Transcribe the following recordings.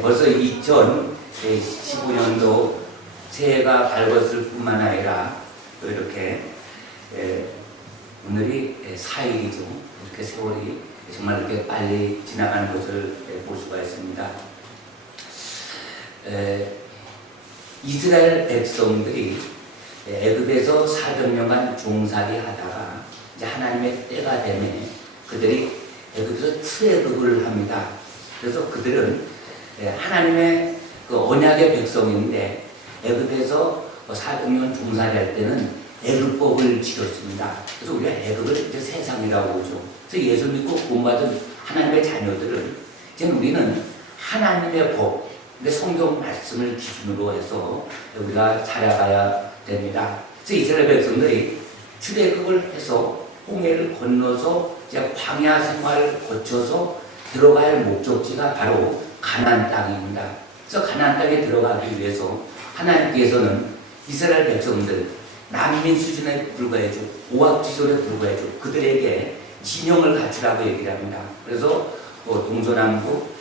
벌써 2015년도 새해가 밝았을 뿐만 아니라 또 이렇게 오늘이 4일이죠. 이렇게 세월이 정말 이렇게 빨리 지나가는 것을 볼 수가 있습니다. 이스라엘 백성들이 애굽에서 400년간 종살이 하다가 이제 하나님의 때가 되면 그들이 애굽에서 출애굽을 합니다. 그래서 그들은 하나님의 그 언약의 백성인데 애굽에서 400년 종살이 할 때는 애굽법을 지켰습니다. 그래서 우리가 애굽을 이제 세상이라고 그러죠. 그래서 예수 믿고 구원받은 하나님의 자녀들은 이제 우리는 하나님의 법, 성경 말씀을 기준으로 해서 우리가 살아가야 됩니다. 그래서 이스라엘 백성들이 출애굽을 해서 홍해를 건너서 이제 광야 생활을 거쳐서 들어가야 할 목적지가 바로 가나안 땅입니다. 그래서 가나안 땅에 들어가기 위해서 하나님께서는 이스라엘 백성들 난민 수준에 불과해져 오합지졸에 불과해져 그들에게 진영을 갖추라고 얘기를 합니다. 그래서 동서남북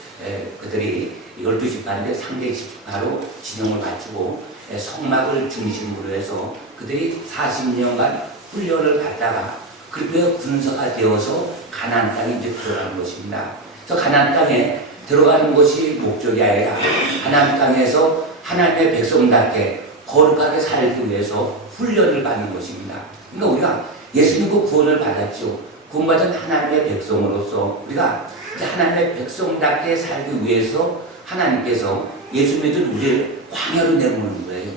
그들이 12지파인데 상대 지파로 진영을 갖추고 성막을 중심으로 해서 그들이 40년간 훈련을 받다가 그리고 군사가 되어서 가나안 땅에 이제 들어가는 것입니다. 그래서 가나안 땅에 들어가는 것이 목적이 아니라 가나안 땅에서 하나님의 백성답게 거룩하게 살기 위해서 훈련을 받는 것입니다. 그러니까 우리가 예수 믿고 구원을 받았죠. 구원받은 하나님의 백성으로서 우리가 이제 하나님의 백성답게 살기 위해서 하나님께서 예수 믿은 우리를 광야로 내모는 거예요.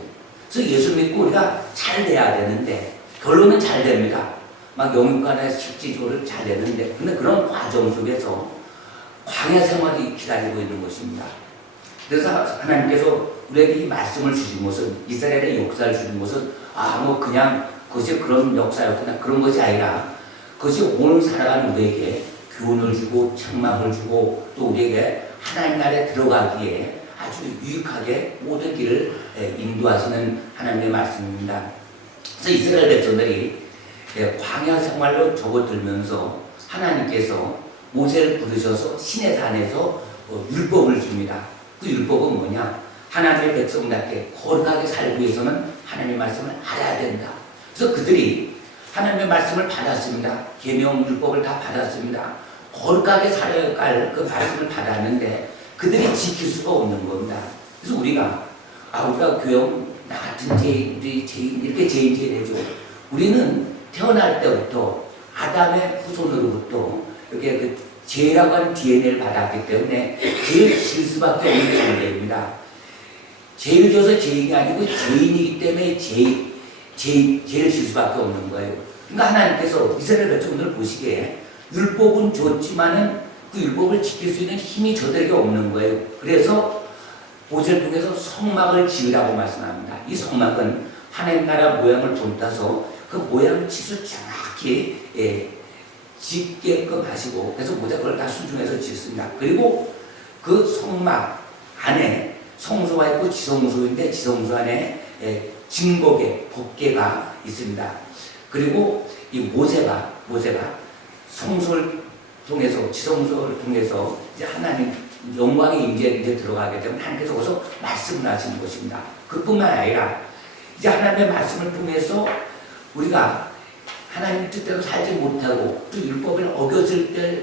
그래서 예수 믿고 우리가 잘 돼야 되는데 결론은 잘 됩니다. 막 영육간의 실질적으로 잘 되는데 근데 그런 과정 속에서 광야 생활이 기다리고 있는 것입니다. 그래서 하나님께서 우리에게 이 말씀을 주신 것은 이스라엘의 역사를 주신 것은 그냥 그것이 그런 역사였구나 그런 것이 아니라 그것이 오늘 살아가는 우리에게 교훈을 주고 책망을 주고 또 우리에게 하나님 나라에 들어가기에 아주 유익하게 모든 길을 인도하시는 하나님의 말씀입니다. 그래서 이스라엘 백성들이 광야 생활로 접어들면서 하나님께서 모세를 부르셔서 시내 산에서 율법을 줍니다. 그 율법은 뭐냐? 하나님의 백성답게 거룩하게 살기 위해서는 하나님의 말씀을 알아야 된다. 그래서 그들이 하나님의 말씀을 받았습니다. 계명 율법을 다 받았습니다. 거룩하게 살아야 할 그 말씀을 받았는데 그들이 지킬 수가 없는 겁니다. 그래서 우리가 교회 나 같은 죄인 이렇게 죄인되죠. 우리는 태어날 때부터 아담의 후손으로부터 이렇게 그 죄라고 하는 DNA를 받았기 때문에 죄를 질 수밖에 없는 존재입니다. 죄를 져서 죄인이 아니고 죄인이기 때문에 죄를 질 수밖에 없는 거예요. 그러니까 하나님께서 이스라엘 백성들을 보시기에 율법은 좋지만은 그 율법을 지킬 수 있는 힘이 저들에게 없는 거예요. 그래서 모세를 통해서 성막을 지으라고 말씀합니다. 이 성막은 하나님 나라 모양을 본따서 그 모양 치수 정확히 짓게끔 하시고 그래서 모세가 그걸 다 순종해서 짓습니다. 그리고 그 성막 안에 성소가 있고 지성소인데 지성소 안에 증거계, 법계가 있습니다. 그리고 이 모세가 성소를 통해서 지성소를 통해서 이제 하나님 영광의 임재에 이제 들어가게 되면 하나님께서 거기서 말씀을 하시는 것입니다. 그뿐만 아니라 이제 하나님의 말씀을 통해서 우리가 하나님 뜻대로 살지 못하고 또 율법을 어겼을 때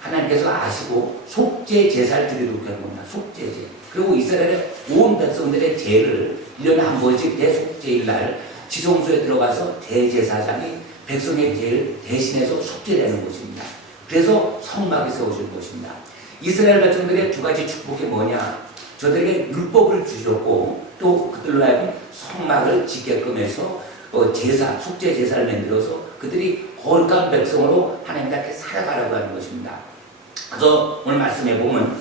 하나님께서 아시고 속죄 제사를 드리도록 한 겁니다. 속죄제. 그리고 이스라엘의 온 백성들의 죄를 1년에 한 번씩 대속죄일 날 지성소에 들어가서 대제사장이 백성의 죄를 대신해서 속죄되는 것입니다. 그래서 성막이 세워질 것입니다. 이스라엘 백성들의 두 가지 축복이 뭐냐? 저들에게 율법을 주셨고 또 그들로 하여금 성막을 짓게끔 해서 속죄 제사를 만들어서 그들이 거룩한 백성으로 하나님께 살아가라고 하는 것입니다. 그래서 오늘 말씀해 보면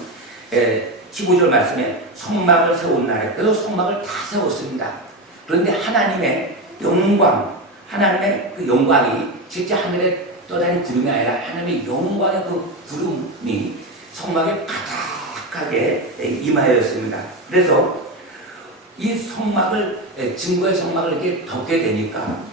15절 말씀에 성막을 세운 날에 그래서 성막을 다 세웠습니다. 그런데 하나님의 영광, 하나님의 그 영광이 실제 하늘에 떠다니는 구름이 아니라 하나님의 영광의 그 구름이 성막에 가득하게 임하였습니다. 그래서 이 성막을 증거의 성막을 이렇게 덮게 되니까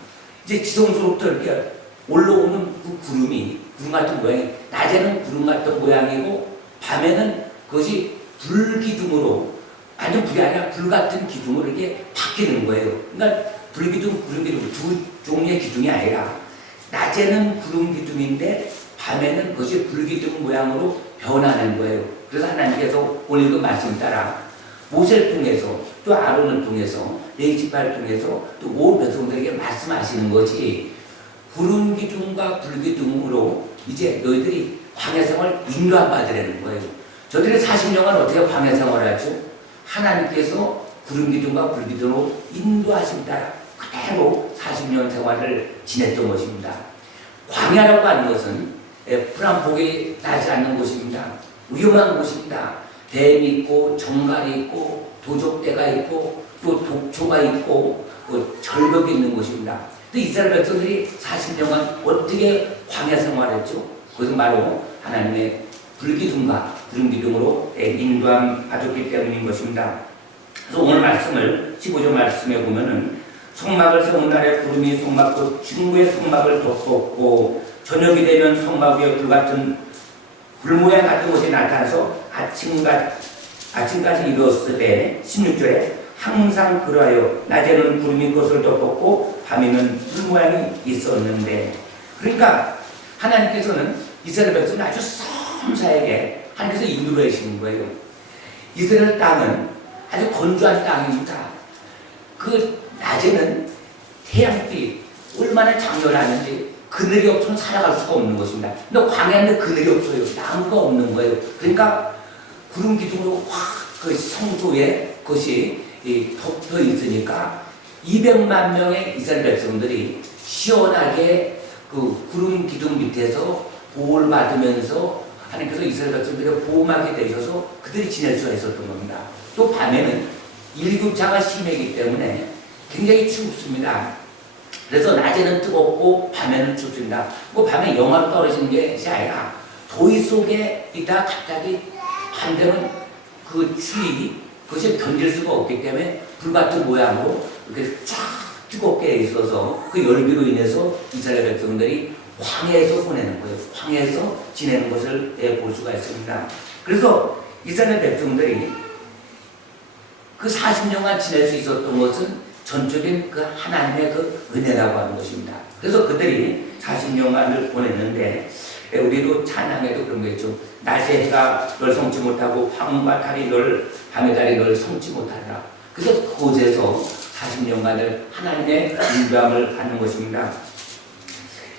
이제 지성소로부터 이렇게 올라오는 그 구름 같은 모양이 낮에는 구름 같은 모양이고 밤에는 그것이 불기둥으로, 완전 불이 아니라 불같은 기둥으로 이렇게 바뀌는 거예요. 그러니까 불기둥, 구름 기둥 두 종류의 기둥이 아니라 낮에는 구름 기둥인데 밤에는 그것이 불기둥 모양으로 변하는 거예요. 그래서 하나님께서 오늘 그 말씀 따라 모세를 통해서 또 아론을 통해서 레위지파를 통해서 또 온 백성들에게 말씀하시는 것이 구름 기둥과 불기둥으로 이제 너희들이 광야 생활을 인도한 받으라는 거예요. 저들이 40년간 어떻게 광야 생활을 하죠? 하나님께서 구름 기둥과 불기둥으로 인도하신 따라 그대로 40년 생활을 지냈던 것입니다. 광야라고 하는 것은 불안복이 나지 않는 곳입니다. 위험한 곳입니다. 뱀이 있고 정갈이 있고 도적대가 있고 또 독초가 있고 절벽이 있는 곳입니다. 또 이스라엘 백성들이 40년간 어떻게 광야 생활했죠? 그것은 바로 하나님의 불기둥과 구름기둥으로 인도함 받았기 때문인 것입니다. 그래서 오늘 말씀을 15절 말씀에 보면은 성막을 세운 날에 구름이 성막 곧 중부의 성막을 덮었고 저녁이 되면 성막 위에 불같은 불모양 같은 것이 나타나서 아침까지 이루었으되 16절에 항상 그러하여 낮에는 구름이 그것을 덮었고 밤에는 불모양이 있었는데, 그러니까 하나님께서는 이스라엘 백성을 아주 섬세하게 하나님께서 인도해 주시는 거예요. 이스라엘 땅은 아주 건조한 땅입니다. 그 낮에는 태양빛 얼마나 장렬하는지 그늘이 없으면 살아갈 수가 없는 것입니다. 근데 광야는 그늘이 없어요. 나무가 없는 거예요. 그러니까 구름 기둥으로 확 그 성소에 그것이 덮여 있으니까 200만 명의 이스라엘 백성들이 시원하게 그 구름 기둥 밑에서 보호를 받으면서 하나님께서 이스라엘 백성들을 보호하게 되셔서 그들이 지낼 수가 있었던 겁니다. 또 밤에는 일교차가 심하기 때문에 굉장히 춥습니다. 그래서 낮에는 뜨겁고 밤에는 춥습니다. 그 밤에 영하로 떨어지는 것이 아니라 더위 속에 있다 갑자기 밤되면 그 추위 그것이 견딜 수가 없기 때문에 불같은 모양으로 이렇게 쫙 뜨겁게 있어서 그 열기로 인해서 이스라엘 백성들이 광야에서 보내는 거예요. 광야에서 지내는 것을 볼 수가 있습니다. 그래서 이스라엘 백성들이 그 40년간 지낼 수 있었던 것은 전적인 그 하나님의 그 은혜라고 하는 것입니다. 그래서 그들이 40년간을 보냈는데 우리도 찬양에도 그런 거 있죠. 낮에 해가 널 성치 못하고 밤과 달이 널 밤의 달이 널 성치 못하라. 그래서 그곳에서 40년간을 하나님의 인도함을 받는 것입니다.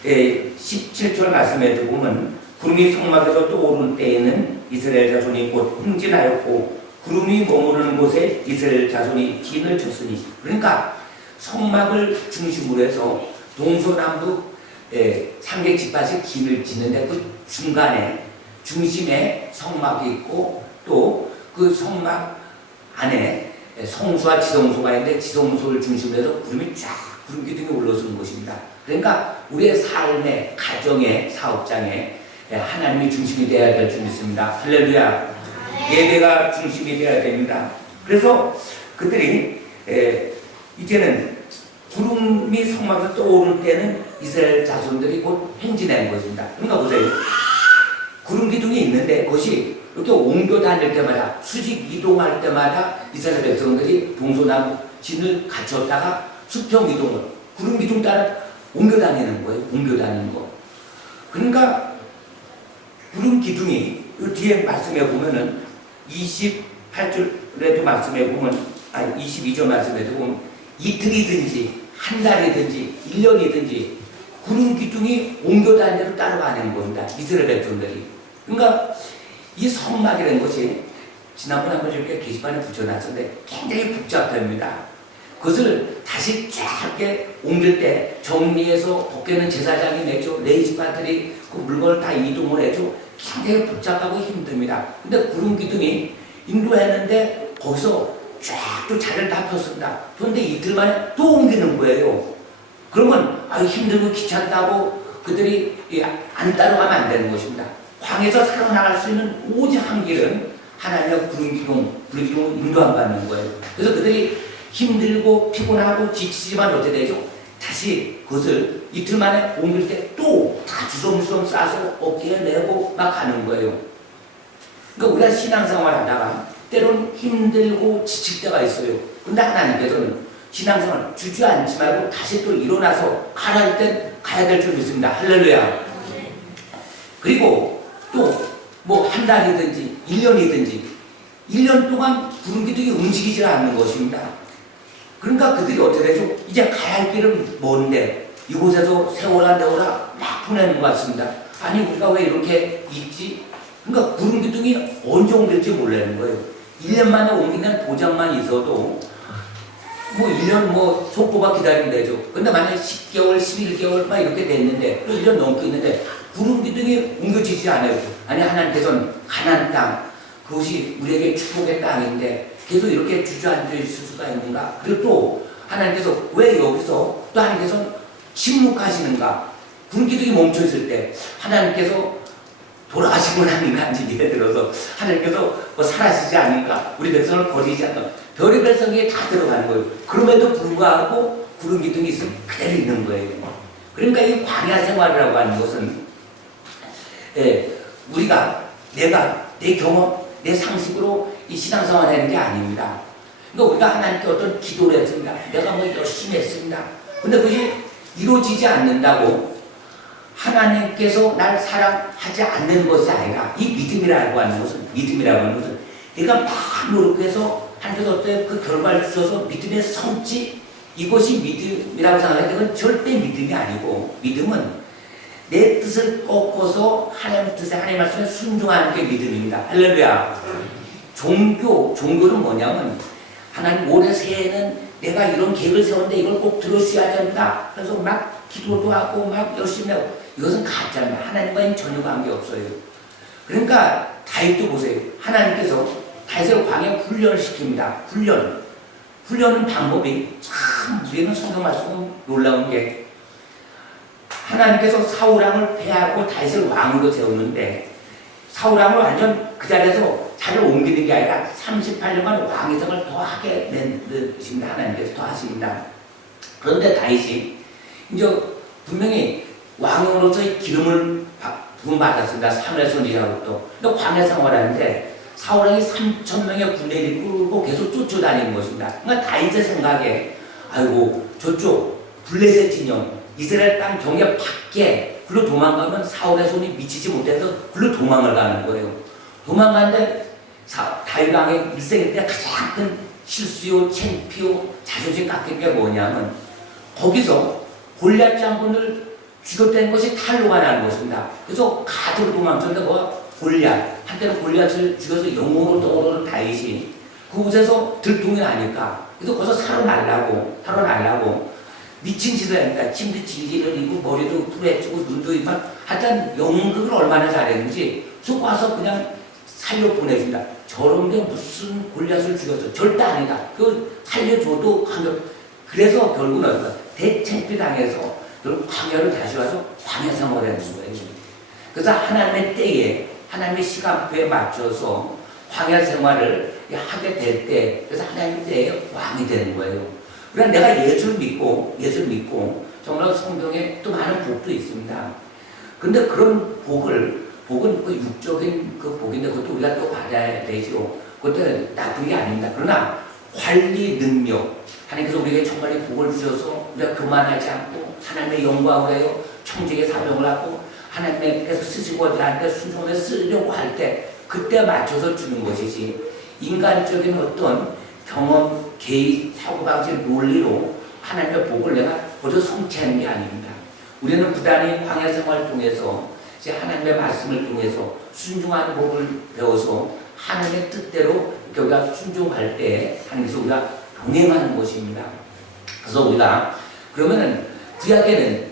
17절 말씀에도 보면 구름이 성막에서 떠오른 때에는 이스라엘 자손이 곧 흥진하였고 구름이 머무르는 곳에 이스라엘 자손이 긴을 쳤으니, 그러니까 성막을 중심으로 해서 동서남북 3개 집밭이 긴을 짓는데 그 중간에 중심에 성막이 있고 또 그 성막 안에 성수와 지성소가 있는데 지성소를 중심으로 해서 구름이 쫙 구름 기둥이 올라서는 곳입니다. 그러니까 우리의 삶의 가정의 사업장에 하나님이 중심이 되어야 될 줄 믿습니다. 할렐루야. 예배가 중심이 되어야 됩니다. 그래서 그들이 이제는 구름이 성막에서 떠오를 때는 이스라엘 자손들이 곧 행진한 것입니다. 그러니까 보세요. 구름 기둥이 있는데 그것이 이렇게 옮겨 다닐 때마다 수직 이동할 때마다 이스라엘 백성들이 동서남북 진을 갖췄다가 수평 이동을 구름 기둥 따라 옮겨 다니는 거예요. 옮겨 다니는 거. 그러니까 구름 기둥이 이 뒤에 말씀해 보면은 28절에도 말씀해 보면 22절 말씀에도 보면 이틀이든지 한 달이든지 1년이든지 구름 기둥이 옮겨 다니는 따라가는 겁니다. 이스라엘 백성들이. 그러니까 이 성막이라는 것이 지난번에 한번 이렇게 게시판에 붙여놨었는데 굉장히 복잡합니다. 그것을 다시 쫙 이렇게 옮길 때 정리해서 벗겨는 제사장이 내죠. 레위지파들이 그 물건을 다 이동을 해줘. 굉장히 복잡하고 힘듭니다. 근데 구름 기둥이 인도했는데 거기서 쫙 또 자리를 다 폈습니다. 그런데 이틀 만에 또 옮기는 거예요. 그러면 힘들고 귀찮다고 그들이 안 따라가면 안 되는 것입니다. 광에서 살아나갈 수 있는 오직 한 길은 하나님의 구름 기둥을 인도함 받는 거예요. 그래서 그들이 힘들고 피곤하고 지치지만 어떻게 되죠? 다시 그것을 이틀 만에 옮길 때 또 다 주섬주섬 싸서 어깨에 메고 막 가는 거예요. 그러니까 우리가 신앙생활 하다가 때로는 힘들고 지칠 때가 있어요. 근데 하나님께서는 신앙생활 주저앉지 말고 다시 또 일어나서 가야 할 땐 가야 될 줄 믿습니다. 할렐루야. 그리고 또 뭐 한 달이든지 1년이든지 1년 동안 구름 기둥이 움직이지 않는 것입니다. 그러니까 그들이 어떻게 되죠? 이제 가야 할 길은 먼데 이곳에서 세월아 내월아 막 보내는 것 같습니다. 아니 우리가 왜 이렇게 있지? 그러니까 구름 기둥이 언제 옮길지 모르는 거예요. 1년 만에 옮기는 보장만 있어도 뭐 1년 뭐 손꼽아 기다리면 되죠. 근데 만약에 10개월, 11개월 막 이렇게 됐는데 또 1년 넘게 있는데 구름 기둥이 옮겨지지 않아요. 아니 하나님께서는 가나안 땅 그것이 우리에게 축복의 땅인데 계속 이렇게 주저앉아 있을 수가 있는가? 그리고 또 하나님께서 왜 여기서 또 하나님께서 침묵하시는가? 구름 기둥이 멈춰 있을 때 하나님께서 돌아가신 건 아닌가? 예를 들어서 하나님께서 뭐 사라지지 않을까? 우리 백성을 버리지 않을까? 별의 백성이 다 들어가는 거예요. 그럼에도 불구하고 구름 기둥이 있으면 그대로 있는 거예요. 그러니까 이 광야 생활이라고 하는 것은 우리가 내가 내 경험, 내 상식으로 이 신앙생활 하는 게 아닙니다. 그러니까 우리가 하나님께 어떤 기도를 했습니다. 내가 뭐 열심히 했습니다. 근데 그것이 이루어지지 않는다고 하나님께서 날 사랑하지 않는 것이 아니라 이 믿음이라고 하는 것은 내가 막 노력해서 하나님께서 어떤 그 결과를 주셔서 믿음의 성취 이것이 믿음이라고 생각하는데 그건 절대 믿음이 아니고 믿음은 내 뜻을 꺾어서 하나님 뜻에 하나님 말씀에 순종하는 게 믿음입니다. 할렐루야. 종교는 뭐냐면 하나님 올해 새해에는 내가 이런 계획을 세웠는데 이걸 꼭 들어주셔야 된다. 그래서 막 기도도 하고 막 열심히 하고 이것은 가짜입니다. 하나님과는 전혀 관계없어요. 그러니까 다윗도 보세요. 하나님께서 다윗을 광야에 훈련을 시킵니다. 훈련은 방법이 참 우리는 성경 말씀은 놀라운 게 하나님께서 사울왕을 패하고 다윗을 왕으로 세우는데 사울왕을 완전 그 자리에서 자리를 옮기는 게 아니라 38년간 왕의 성을 더하게 낸것입니다. 하나님께서 더하십니다. 그런데 다윗이 이제 분명히 왕으로서의 기름을 부음받았습니다. 사무엘 선지자로부터. 근데 광야 생활하는데 사울왕이 3,000명의 군대를 끌고 계속 쫓아다니는 것입니다. 그러니까 다윗의 생각에 아이고 저쪽 블레셋 진영 이스라엘 땅 경계 밖에 글로 도망가면 사울의 손이 미치지 못해서 글로 도망을 가는 거예요. 도망가는데 다윗 왕의 일생 때 가장 큰 실수요, 창피요, 자존심 깎인 게 뭐냐면 거기서 골리앗 장군을 죽였다는 것이 탄로가 나는 것입니다. 그래서 가드로 도망쳤는데 골리앗 한때는 골리앗을 죽여서 영웅으로 떠오르는 다윗이 그곳에서 들통이 나니까 그래서 거기서 살아나려고 미친 짓을 하니까 침도 질질 흘리고 머리도 풀어헤치고 눈도 이만 하여튼 연극을 얼마나 잘했는지 속 와서 그냥 살려보내준다. 저런 게 무슨 골리앗을 죽였어. 절대 아니다. 그 살려줘도 그래서 결국은 대창피 당해서 결국 광야를 다시 와서 광야 생활을 하는 거예요. 그래서 하나님의 때에 하나님의 시간표에 맞춰서 광야 생활을 하게 될 때 그래서 하나님의 때에 왕이 되는 거예요. 그러나 내가 예수를 믿고 정말 성경에 또 많은 복도 있습니다. 그런데 그런 복은 그 육적인 그 복인데 그것도 우리가 또 받아야 되죠. 그것도 나쁜 게 아닙니다. 그러나 관리 능력 하나님께서 우리에게 정말 복을 주셔서 우리가 교만하지 않고 하나님의 영광을 해요. 청지기의 사명을 하고 하나님께서 쓰시고자 할 때 순종해 쓰려고 할 때 그때 맞춰서 주는 것이지 인간적인 어떤 경험, 개인, 사고방식, 논리로 하나님의 복을 내가 먼저 성취하는 게 아닙니다. 우리는 부단히 광야 생활을 통해서 이제 하나님의 말씀을 통해서 순종하는 복을 배워서 하나님의 뜻대로 우리가 순종할 때 하나님께서 우리가 동행하는 것입니다. 그래서 우리가 그러면은 구약에는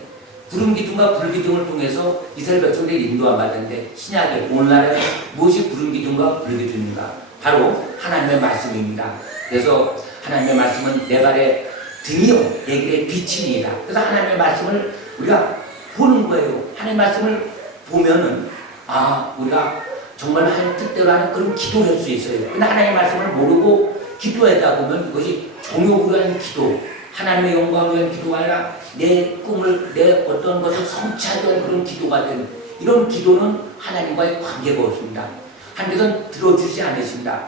구름 기둥과 불 기둥을 통해서 이스라엘 백성들이 인도함 받는데 신약에 오늘날에 무엇이 구름 기둥과 불 기둥인가? 바로 하나님의 말씀입니다. 그래서 하나님의 말씀은 내 발의 등이요 내 길의 빛이니이다. 그래서 하나님의 말씀을 우리가 보는 거예요. 하나님의 말씀을 보면은 우리가 정말 하나님 뜻대로 하는 그런 기도를 할 수 있어요. 근데 하나님의 말씀을 모르고 기도하다 보면 그것이 종욕으로 하는 기도, 하나님의 영광을 위한 기도가 아니라 내 꿈을 내 어떤 것을 성취하기 위한 그런 기도가 되는 이런 기도는 하나님과의 관계가 없습니다. 하나님께서는 들어주지 않으십니다.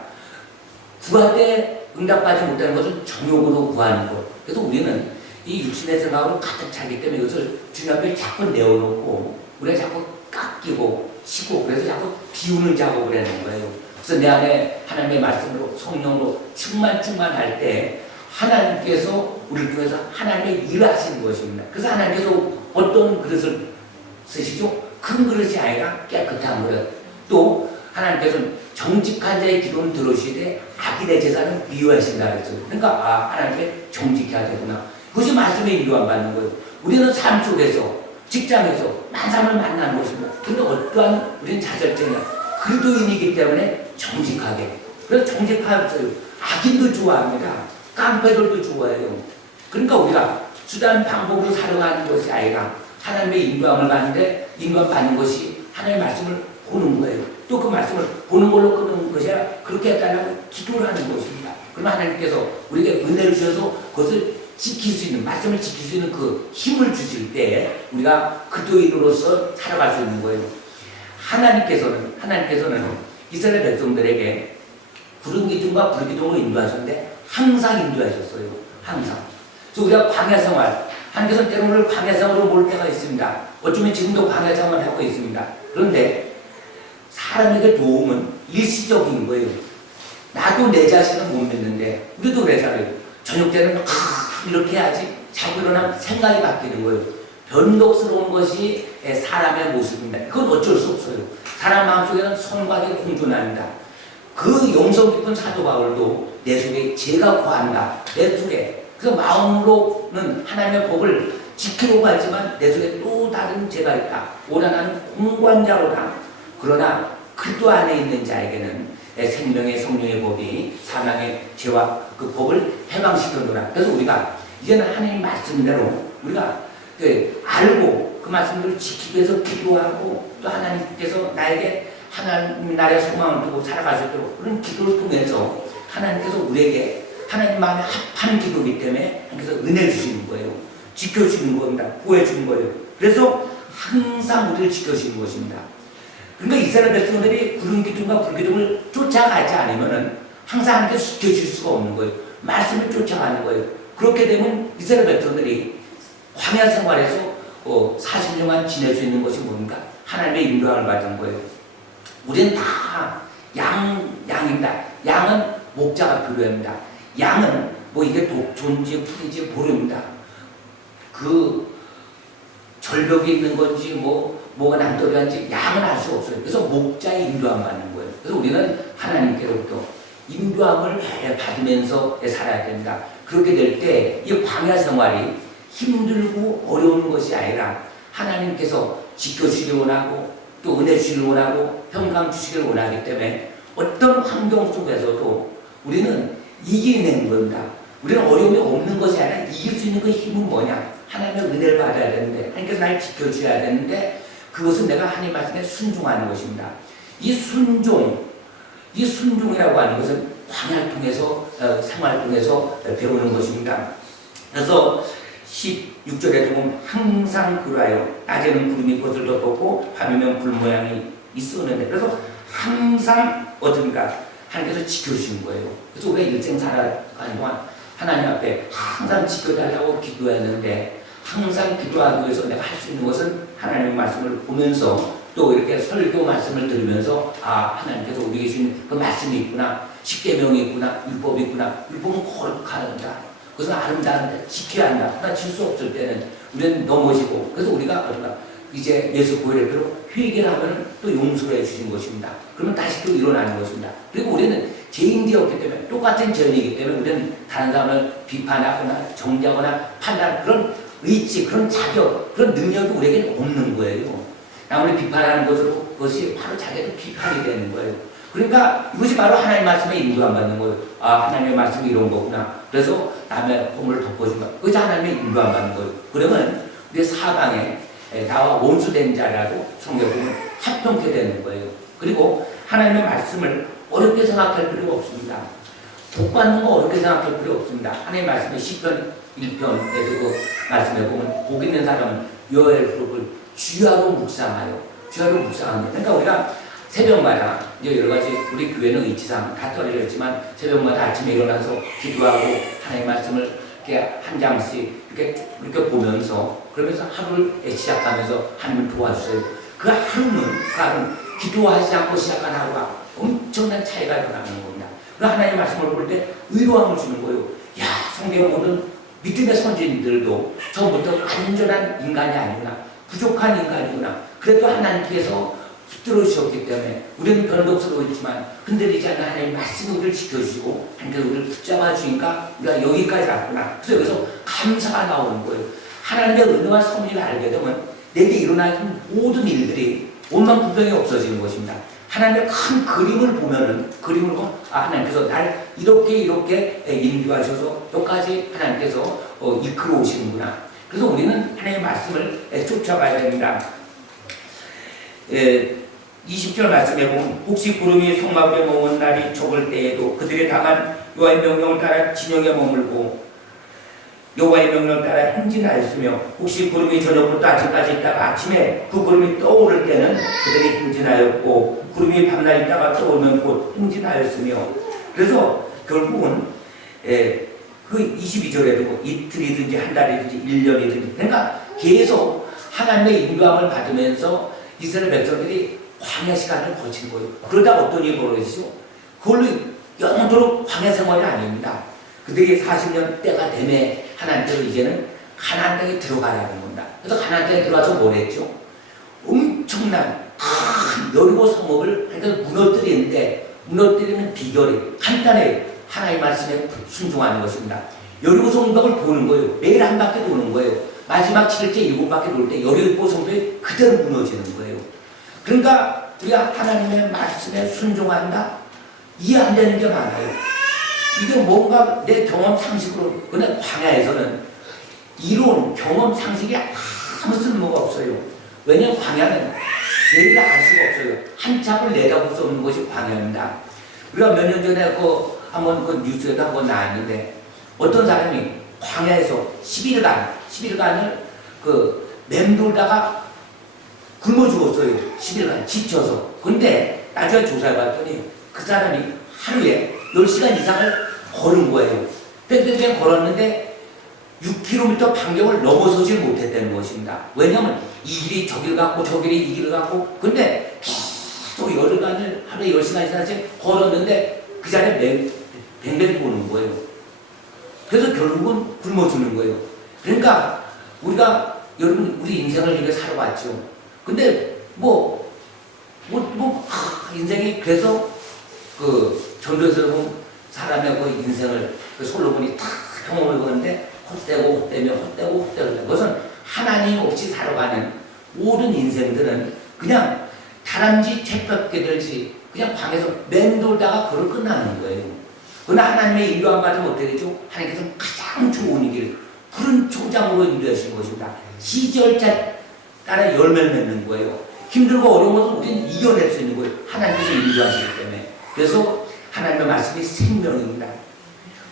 구할 때 응답받지 못하는 것은 정욕으로 구하는 것. 그래서 우리는 이 육신의 생각으로 가득 차기 때문에 이것을 주님 앞에 자꾸 내어놓고 우리가 자꾸 깎이고 치고 그래서 자꾸 비우는 작업을 하는 거예요. 그래서 내 안에 하나님의 말씀으로 성령으로 충만할 때 하나님께서 우리를 통해서 하나님의 일을 하시는 것입니다. 그래서 하나님께서 어떤 그릇을 쓰시죠? 큰 그릇이 아니라 깨끗한 그릇. 또 하나님께서는 정직한 자의 기도는 들으시되 악인의 제사는 미워하신다 그랬죠. 그러니까 하나님께 정직해야 되구나. 그것이 말씀에 인도함 받는 거예요. 우리는 삶 속에서 직장에서 많은 사람을 만나는 것입니다. 그런데 어떠한 우리는 자절증이나 그리스도인이기 때문에 정직하게. 그래서 정직하였어요. 악인도 좋아합니다. 깡패들도 좋아해요. 그러니까 우리가 수단 방법으로 살아가는 것이 아니라 하나님의 인도함을 받는데 인도함 받는 것이 하나님의 말씀을 보는 거예요. 또 그 말씀을 보는 걸로 끄는 것이 아니라 그렇게 해달라고 기도를 하는 것입니다. 그러면 하나님께서 우리에게 은혜를 주셔서 그것을 지킬 수 있는, 말씀을 지킬 수 있는 그 힘을 주실 때 우리가 그리스도인으로서 살아갈 수 있는 거예요. 하나님께서는 이스라엘 백성들에게 구름 기둥과 불 기둥으로 인도하셨는데 항상 인도하셨어요. 항상. 그래서 우리가 광야 생활, 하나님께서는 때로는 광야 생활로 몰 때가 있습니다. 어쩌면 지금도 광야 생활을 하고 있습니다. 그런데 사람에게 도움은 일시적인 거예요. 나도 내 자신은 못 믿는데 우리도 그래서요. 저녁 때는 이렇게 해야지 자고 일어나면 생각이 바뀌는 거예요. 변덕스러운 것이 사람의 모습입니다. 그건 어쩔 수 없어요. 사람 마음속에는 선과의 공존합니다. 그 영성 깊은 사도 바울도 내 속에 죄가 거한다. 내 속에. 그래서 마음으로는 하나님의 법을 지키려고 하지만 내 속에 또 다른 죄가 있다. 오라 나는 공관자로다. 그러나 그리스도 안에 있는 자에게는 생명의 성령의 법이 사망의 죄와 그 법을 해방시켜놓으라. 그래서 우리가 이제는 하나님 말씀대로 우리가 알고 그 말씀들을 지키기 위해서 기도하고 또 하나님께서 나에게 하나님 나라의 소망을 두고 살아갈 수 있도록 그런 기도를 통해서 하나님께서 우리에게 하나님 마음에 합한 기도이기 때문에 하나님께서 은혜를 주시는 거예요. 지켜주시는 겁니다. 구해주는 거예요. 그래서 항상 우리를 지켜주시는 것입니다. 그러니까 이스라엘 백성들이 구름 기둥과 불 기둥을 쫓아가지 않으면은 항상 하나님께서 지켜줄 수가 없는 거예요. 말씀을 쫓아가는 거예요. 그렇게 되면 이스라엘 백성들이 광야 생활에서 40년간 지낼 수 있는 것이 뭡니까? 하나님의 인도함을 받은 거예요. 우리는 다 양입니다. 양은 목자가 필요합니다. 양은 뭐 이게 독존지 풀인지 모릅니다. 그 절벽이 있는 건지 뭐가 남도리한지 양은 알 수 없어요. 그래서 목자의 인도함 받는 거예요. 그래서 우리는 하나님께로부터 인도함을 받으면서 살아야 됩니다. 그렇게 될 때 이 광야 생활이 힘들고 어려운 것이 아니라 하나님께서 지켜주시길 원하고 또 은혜 주시길 원하고 평강 주시길 원하기 때문에 어떤 환경 속에서도 우리는 이겨내는 겁니다. 우리는 어려움이 없는 것이 아니라 이길 수 있는 그 힘은 뭐냐? 하나님의 은혜를 받아야 되는데 하나님께서 날 지켜주셔야 되는데 그것은 내가 하나님 말씀에 순종하는 것입니다. 이 순종이라고 하는 것은 광야를 통해서 생활을 통해서 배우는 것입니다. 그래서 16절에 보면 항상 그러하여 낮에는 구름이 꽃을 덮었고 밤이면 불 모양이 있었는데 그래서 항상 어떤가 하나님께서 지켜주신 거예요. 그래서 우리가 일생 살아가는 동안 하나님 앞에 항상 지켜달라고 기도했는데 항상 기도하기 위해서 내가 할 수 있는 것은 하나님의 말씀을 보면서 또 이렇게 설교 말씀을 들으면서 하나님께서 우리에게 주신 그 말씀이 있구나, 십계명이 있구나, 율법이 있구나. 율법은 거룩하다. 그것은 아름다운데 지켜야 한다. 그러나 질 수 없을 때는 우리는 넘어지고 그래서 우리가 어떤가 이제 예수 고혈례로 회개를 하면 또 용서를 해주신 것입니다. 그러면 다시 또 일어나는 것입니다. 그리고 우리는 죄인되었기 때문에 똑같은 죄인이기 때문에 우리는 다른 사람을 비판하거나 정죄하거나 판단하는 그런 의지, 그런 자격, 그런 능력이 우리에게는 없는 거예요. 남을 비판하는 것으로 그것이 바로 자기도 비판이 되는 거예요. 그러니까 이것이 바로 하나님의 말씀에 인도함 받는 거예요. 하나님의 말씀이 이런 거구나. 그래서 남의 허물을 덮어준다. 그것이 하나님의 인도함 받는 거예요. 그러면 우리 사방에 나와 원수된 자라고 성경은 합평케 되는 거예요. 그리고 하나님의 말씀을 어렵게 생각할 필요가 없습니다. 복 받는 거 어렵게 생각할 필요 없습니다. 하나님의 말씀에 시편 1편에도 그 말씀에 보면 복 있는 사람은 여호와의 율법을 주야로 묵상하여 주야로 묵상합니다. 그러니까 우리가 새벽마다 이제 여러 가지 우리 교회는 의지상 다 떨어져 있지만 새벽마다 아침에 일어나서 기도하고 하나님의 말씀을 이렇게 한 장씩 이렇게 보면서 그러면서 하루를 시작하면서 하나님을 도와주세요. 그 하루는 기도하지 않고 시작한 하루가 엄청난 차이가 일어나는 겁니다. 그 하나님의 말씀을 볼 때 의로함을 주는 거예요. 야, 성경에 보는 믿음의 선진들도 처음부터 완전한 인간이 아니구나, 부족한 인간이구나. 그래도 하나님께서 붙들어 주셨기 때문에 우리는 변덕스러웠지만 흔들리지 않는 하나님의 말씀을 우리를 지켜주시고 하나님께서 우리를 붙잡아 주니까 우리가 여기까지 왔구나. 그래서 여기서 감사가 나오는 거예요. 하나님의 은혜와 섭리를 알게 되면 내게 일어나는 모든 일들이 원망 불평이 없어지는 것입니다. 하나님의 큰 그림을 보면은 그림을 보면 하나님께서 날 이렇게 인도하셔서 여기까지 하나님께서 이끌어 오시는구나. 그래서 우리는 하나님의 말씀을 쫓아가야 됩니다. 20절 말씀에 보면 혹시 구름이 성막에 머문 날이 적을 때에도 그들이 다만 여호와의 명령을 따라 진영에 머물고 여호와의 명령을 따라 행진하였으며 혹시 구름이 저녁부터 아침까지 있다가 아침에 그 구름이 떠오를 때는 그들이 행진하였고 구름이 밤낮 있다가 떠오르면 곧 행진하였으며 그래서 결국은 그 22절에도 이틀이든지 한 달이든지 1년이든지 그러니까 계속 하나님의 인도함을 받으면서 이스라엘 백성들이 광야 시간을 거친 거예요. 그러다 어떤 일이 벌어지죠? 그걸로 영원토록 광야 생활이 아닙니다. 그들이 40년 때가 되매 하나님께서 이제는 가나안 땅에 들어가라는 겁니다. 그래서 가나안 땅에 들어가서 뭘 했죠? 엄청난 큰 여리고 성읍을 하나님께서 무너뜨리는 비결이 간단해요. 하나님의 말씀에 순종하는 것입니다. 여리고 성벽을 보는 거예요. 매일 한 바퀴 도는 거예요. 마지막 7일째 7바퀴 돌 때 여리고 성벽이 그대로 무너지는 거예요. 그러니까 우리가 하나님의 말씀에 순종한다? 이해 안 되는 게 많아요. 이게 뭔가 내 경험 상식으로, 근데 광야에서는 이론, 경험 상식이 아무 쓸모가 없어요. 왜냐하면 광야는 내일 알 수가 없어요. 한참을 내다볼 수 없는 것이 광야입니다. 우리가 몇 년 전에 한번 그 뉴스에도 한번 나왔는데 어떤 사람이 광야에서 10일간을 맴돌다가 굶어 죽었어요. 10일간 지쳐서. 근데 나중에 조사해봤더니 그 사람이 하루에 10시간 이상을 걸은 거예요. 뺑뺑뺑 걸었는데 6km 반경을 넘어서질 못했다는 것입니다. 왜냐하면 이 길이 저 길 같고 저 길이 이 길 같고 근데 계속 열흘간을 하루에 10시간 이상씩 걸었는데 그 자리에 뱅뱅 보는 거예요. 그래서 결국은 굶어 죽는 거예요. 그러니까 우리가 여러분 우리 인생을 이렇게 살아왔죠. 근데 인생이 그래서 그 전도에서 보면 사람의 그 인생을 그 솔로몬이 다 경험을 보는데 헛되고 그것은 하나님 없이 살아가는 모든 인생들은 그냥 다람쥐 채뼈게 들지 그냥 광에서 맴돌다가 그걸 끝나는 거예요. 그러나 하나님의 인도함 받으면 어떻게 되죠? 하나님께서 가장 좋은 길 푸른 초장으로 인도하시는 것입니다. 시절자 따라 열매를 맺는 거예요. 힘들고 어려운 것을 우리는 이겨낼 수 있는 거예요. 하나님께서 인도하시기 때문에. 그래서 하나님의 말씀이 생명입니다.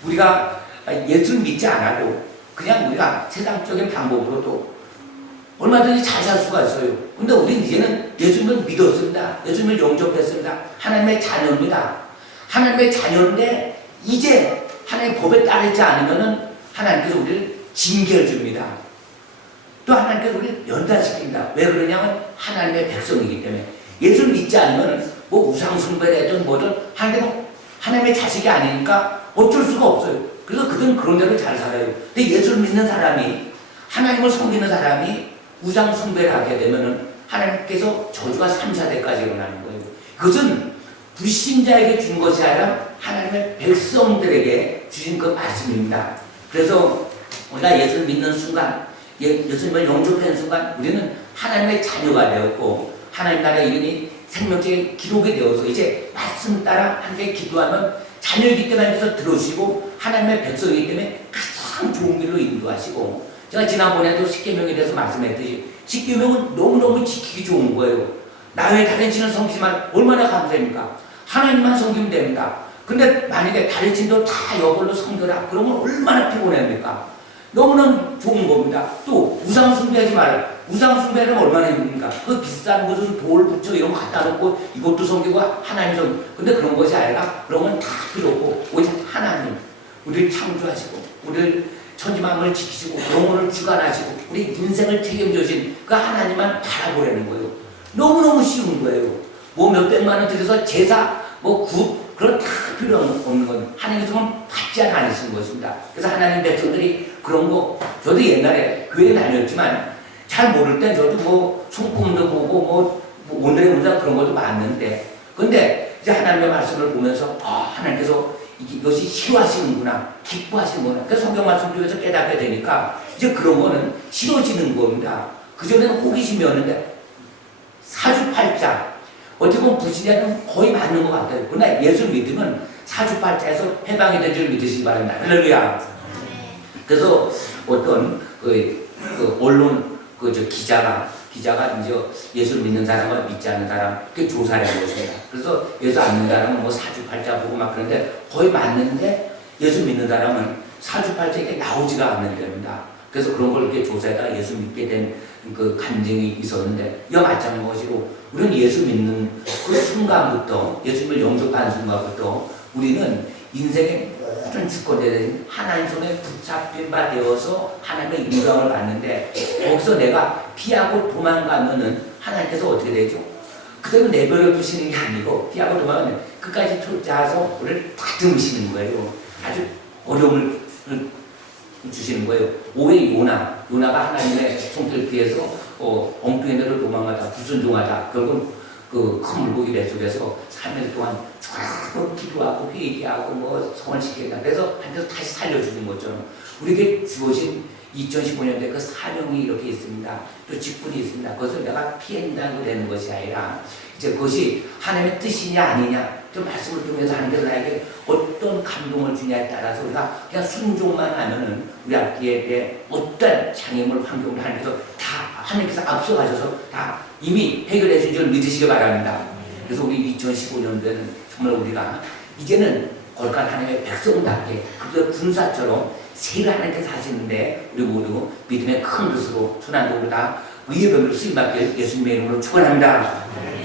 우리가 예수를 믿지 않아도 그냥 우리가 세상적인 방법으로도 얼마든지 잘 살 수가 있어요. 근데 우리는 이제는 예수님을 믿었습니다. 예수님을 영접했습니다. 하나님의 자녀입니다. 하나님의 자녀인데 이제 하나님의 법에 따르지 않으면 하나님께서 우리를 징계를 줍니다. 또 하나님께서 우리를 연단시킵니다. 왜 그러냐면 하나님의 백성이기 때문에. 예수를 믿지 않으면 우상 숭배를 해든 뭐든 하나님의 자식이 아니니까 어쩔 수가 없어요. 그래서 그들은 그런 대로 잘 살아요. 근데 예수를 믿는 사람이 하나님을 섬기는 사람이 우상 숭배를 하게 되면은 하나님께서 저주가 3, 4대까지 일어나는 거예요. 그것은 불신자에게 준 것이 아니라 하나님의 백성들에게 주신 그 말씀입니다. 그래서 우리가 예수를 믿는 순간, 예수님을 영접한 순간 우리는 하나님의 자녀가 되었고 하나님 나라의 이름이 생명책에 기록이 되어서 이제 말씀 따라 함께 기도하면 자녀이기 때문에 하나님께서 들어주시고 하나님의 백성이기 때문에 가장 좋은 길로 인도하시고 제가 지난번에도 십계명에 대해서 말씀했듯이 십계명은 너무너무 지키기 좋은 거예요. 나 외에 다른 신을 섬기지만 얼마나 감사합니까? 하나님만 섬기면 됩니다. 근데 만약에 다른 신도 다 여벌로 섬겨라 그러면 얼마나 피곤합니까? 너무나 좋은 겁니다. 또 우상 숭배하지 말라. 우상 숭배는 얼마나 힘듭니까? 그 비싼 무슨 돌 붙여 이런 거 갖다 놓고 이것도 섬기고 하나님 좀 근데 그런 것이 아니라 그런 건 다 필요 없고 오직 하나님 우리를 창조하시고 우리를 천지만물을 지키시고 영혼을 주관하시고 우리 인생을 책임져 주신 그 하나님만 바라보라는 거예요. 너무너무 쉬운 거예요. 뭐 몇백만 원 들여서 제사 그런 다 필요 없는 건 하나님께서는 받지 않으신 것입니다. 그래서 하나님 백성들이 그런 거 저도 옛날에 교회 다녔지만 잘 모를 땐 저도 뭐 손금도 보고 오늘의 문장 그런 것도 많는데 근데 이제 하나님의 말씀을 보면서 하나님께서 이것이 싫어하시는구나 기뻐하시는구나 그래서 성경 말씀 중에서 깨닫게 되니까 이제 그런 거는 싫어지는 겁니다. 그전에는 호기심이었는데 사주팔자 어떻게 보면 불신자는 거의 맞는 것 같아요. 그러나 예수 믿으면 사주팔자에서 해방이 된 줄 믿으시기 바랍니다. 할렐루야. 그래서 어떤 그 언론 기자가 이제 예수를 믿는 사람과 믿지 않는 사람 그게 조사를 한 것입니다. 그래서 예수 안 믿는 사람은 뭐 사주팔자 보고 막 그런데 거의 맞는데 예수 믿는 사람은 사주팔자에 나오지가 않는 겁니다. 그래서 그런 걸 이렇게 조사해다가 예수 믿게 된 그 간증이 있었는데 이와 마찬가지로 우리는 예수 믿는 그 순간부터 예수님을 영접하는 순간부터 우리는 인생의 모든 주권자들인 하나님 손에 붙잡힌 바 되어서 하나님의 영광을 받는데 거기서 내가 피하고 도망가면은 하나님께서 어떻게 되죠? 그대로 내버려 두시는 게 아니고 피하고 도망가면 끝까지 쫓아서 우리를 다듬으시는 거예요. 아주 어려움을 주시는 거예요. 오해 요나가 하나님의 손길 피해서 엉뚱한 데로 도망가다 불순종하다 결국 그 큰 물고기 배 속에서 3일 동안 쭉 기도하고 회개하고 성을 지켰다. 그래서 하나님께서 다시 살려주신 것처럼 우리에게 주어진 2015년도에 그 사명이 이렇게 있습니다. 또 직분이 있습니다. 그것을 내가 피한다고 되는 것이 아니라 이제 그것이 하나님의 뜻이냐 아니냐 좀 말씀을 통해서 하나님께서 나에게 어떤 감동을 주냐에 따라서 우리가 그냥 순종만 하면은 우리 앞뒤에 어떤 장애물 환경을 하나님께서 다 하나님께서 앞서가셔서 다 이미 해결해 준 줄 믿으시기 바랍니다. 그래서 우리 2015년도에는 정말 우리가 이제는 거룩한 하나님의 백성답게 그저 군사처럼 세를 하나님께서 하시는데 우리 모두 믿음의 큰 뜻으로 손안독으로 다 의의 병으로 쓰임받길 예수님의 이름으로 축원합니다.